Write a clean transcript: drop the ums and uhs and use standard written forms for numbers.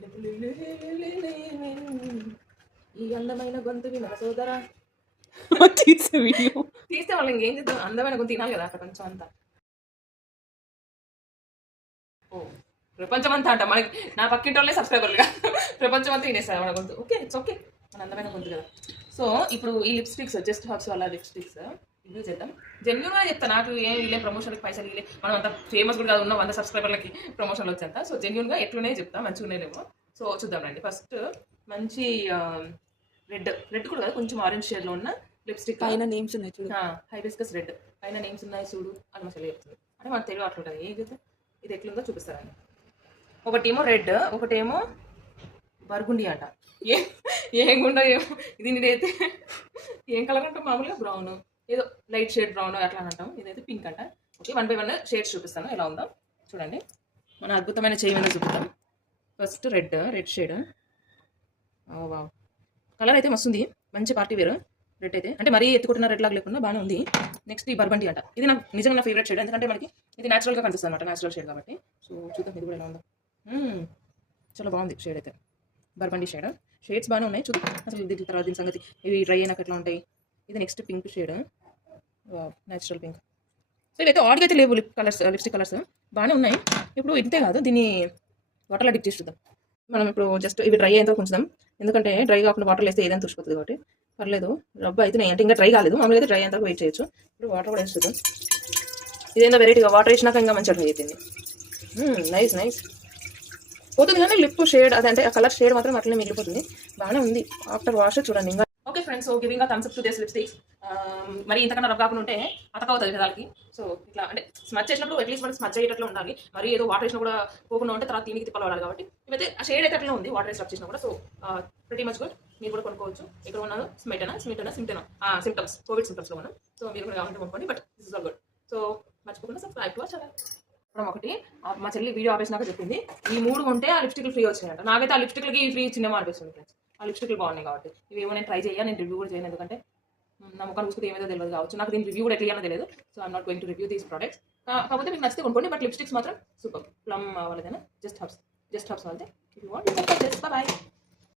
ఈ అందమైన గొంతు విన సోదరా తీసే వీడియో తీస్తే వాళ్ళు ఇంకేం చేద్దాం, అందమైన గొంతు తినాలి కదా ప్రపంచం అంతా. ఓ ప్రపంచం అంతా అంట మనకి, నా పక్కింటి వాళ్ళే సబ్స్క్రైబర్లుగా ప్రపంచం అంతా తినేస్తారు మన గొంతు. ఓకే ఇట్స్ ఓకే, మన అందమైన గొంతు కదా. సో ఇప్పుడు ఈ లిప్స్టిక్స్ జస్ట్ హబ్స్ వాళ్ళ లిప్స్టిక్స్ రివ్యూ చేద్దాం. జెన్యున్గా చెప్తా, నాకు ఏం వీళ్ళే ప్రమోషన్కి పైసలు వీళ్ళే, మనం అంత ఫేమస్ కూడా కాదు, ఉన్న 100 సబ్స్క్రైబర్లకి ప్రమోషన్లు వచ్చేంత. సో జెన్యున్గా ఎట్లునే చెప్తా, మంచిగా ఉన్నాయేమో. సో చూద్దాం రండి. ఫస్ట్ మంచి రెడ్ కూడా కాదు, కొంచెం ఆరెంజ్ షేడ్లో ఉన్న లిప్స్టిక్. పైన నేమ్స్ ఉన్నాయి చూడు. హైబిస్కస్ రెడ్ పైన నేమ్స్ ఉన్నాయి చూడు అని మసాలా చెప్తుంది. అంటే మనకు తెలియదు అట్లుంటుంది. ఏం చేద్దాం, ఇది ఎట్లుందో చూపిస్తారండి. ఒకటేమో రెడ్, ఒకటేమో బర్గుండి అంట. ఏం గుండో ఏమో ఇది. ఇదైతే ఏం కలర్ అంటాం మామూలుగా, బ్రౌన్, ఏదో లైట్ షేడ్ బ్రౌన్ అట్లా అంటాం. ఇదైతే పింక్ అంట. ఓకే 1 by 1 షేడ్స్ చూపిస్తాను ఎలా ఉందో చూడండి. మన అద్భుతమైన చేయి మీద చూపిస్తాం. First red shade. వా కలర్ అయితే మస్తుంది, మంచి పార్టీ వేరు రెడ్ అయితే. అంటే మరీ ఎత్తుకుంటున్న రెడ్ లాగా లేకుండా బాగానే ఉంది. నెక్స్ట్ ఈ బర్బండి అంట. ఇది నాకు నిజంగా నా ఫేవరెట్ షేడ్, ఎందుకంటే మనకి ఇది న్యాచురల్గా కనిపిస్తుంది అనమాట, న్యాచురల్ షేడ్ కాబట్టి. సో చూద్దాం ఇది కూడా ఎలా ఉందో. చాలా బాగుంది షేడ్ అయితే, బర్బండి షేడ్. షేడ్స్ బాగానే ఉన్నాయి, చూద్దాం అసలు దీని తర్వాత దీని సంగతి. ఇవి డ్రై అయినాక ఎట్లా ఉంటాయి. ఇది next pink shade, natural pink. So ఇవైతే ఆడ్గా అయితే లేవు లిప్స్టిక్ కలర్స్ బాగానే ఉన్నాయి. ఇప్పుడు ఇంతే కాదు, దీన్ని వాటర్లో డిప్ చేసి చూద్దాం. మనం ఇప్పుడు జస్ట్ ఇవి డ్రై అయ్యేంత ఉంచుదాం, ఎందుకంటే డ్రై కాకుండా వాటర్ వేస్తే ఏదైనా తుడిచిపోతుంది కాబట్టి పర్లేదు. రబ్బా అయితే అంటే ఇంకా డ్రై కాలేదు, మామూలుగా అయితే డ్రై అయ్యేంత వెయిట్ చేయొచ్చు. ఇప్పుడు వాటర్ కూడా వేసి చూద్దాం. ఇదేందో వెరైటీగా వాటర్ వేసినాక ఇంకా మంచిగా డ్రై అవుతుంది. నైస్ నైస్ పోతుంది, కానీ లిప్ షేడ్ అదంటే ఆ కలర్ షేడ్ మాత్రం అట్లనే మిగిలిపోతుంది. బాగానే ఉంది ఆఫ్టర్ వాష్ చూడండి. ఇంకా okay friends, so giving thumbs up to this lipsticks. మరి ఇంతకన్నా రబ్ కాకుండా ఉంటే అతకవుతుంది పెదాలకి. సో ఇట్లా అంటే స్మచ్ చేసినప్పుడు అట్లీస్ట్ మనకి స్మచ్ అయ్యేటట్లు ఉండాలి. మరి ఏదో వాటర్ వేసినా కూడా పోకుండా ఉంటే తర్వాత దీనికి తిప్పలు పడాలి కాబట్టి ఇవైతే ఆ షేడ్ అయితే అట్లా ఉంది వాటర్ వేసి రబ్ చేసినా కూడా. So pretty much good. మీరు కూడా కొనుక్కోవచ్చు. ఇక్కడ ఉన్నాను సిమ్టమ్స్ కోవిడ్ సిమ్టమ్స్లో ఉన్నాం. సో మీరు కూడా కావాలంటే కొనుక్కోండి. But this is all good. So మర్చిపోకుండా సబ్స్క్రైబ్ టు అవర్ ఛానల్. ఒకటి మా చెల్లి వీడియో ఆపేసినాక చెప్పింది, ఈ 3 ఉంటే ఆ లిప్స్టిక్లు ఫ్రీ వచ్చినాయంట. నాకైతే ఆ లిప్స్టిక్లకి ఫ్రీ చిన్నమా అనిపిస్తుంది ఫ్రెండ్స్. ఆ లిప్స్టిక్లు బాగున్నాయి కాబట్టి ఇవి ఏమో నేను ట్రై చేయాలి. నేను రివ్యూ కూడా చేయను, ఎందుకంటే నా ముఖాన్ని చూసుకుంటే ఏమైతే తెలియదు కావచ్చు. నాకు దీని రివ్యూ కూడా ఎట్లా తెలియదు. So I'm not going to review these products. కాకపోతే మీకు నచ్చితే కొనుక్కోండి. బట్ లిప్స్టిక్స్ మాత్రం సూపర్. ప్లమ్ వాళ్ళదేనా, జస్ట్ హబ్స్ వాళ్ళదే. If you want, bye.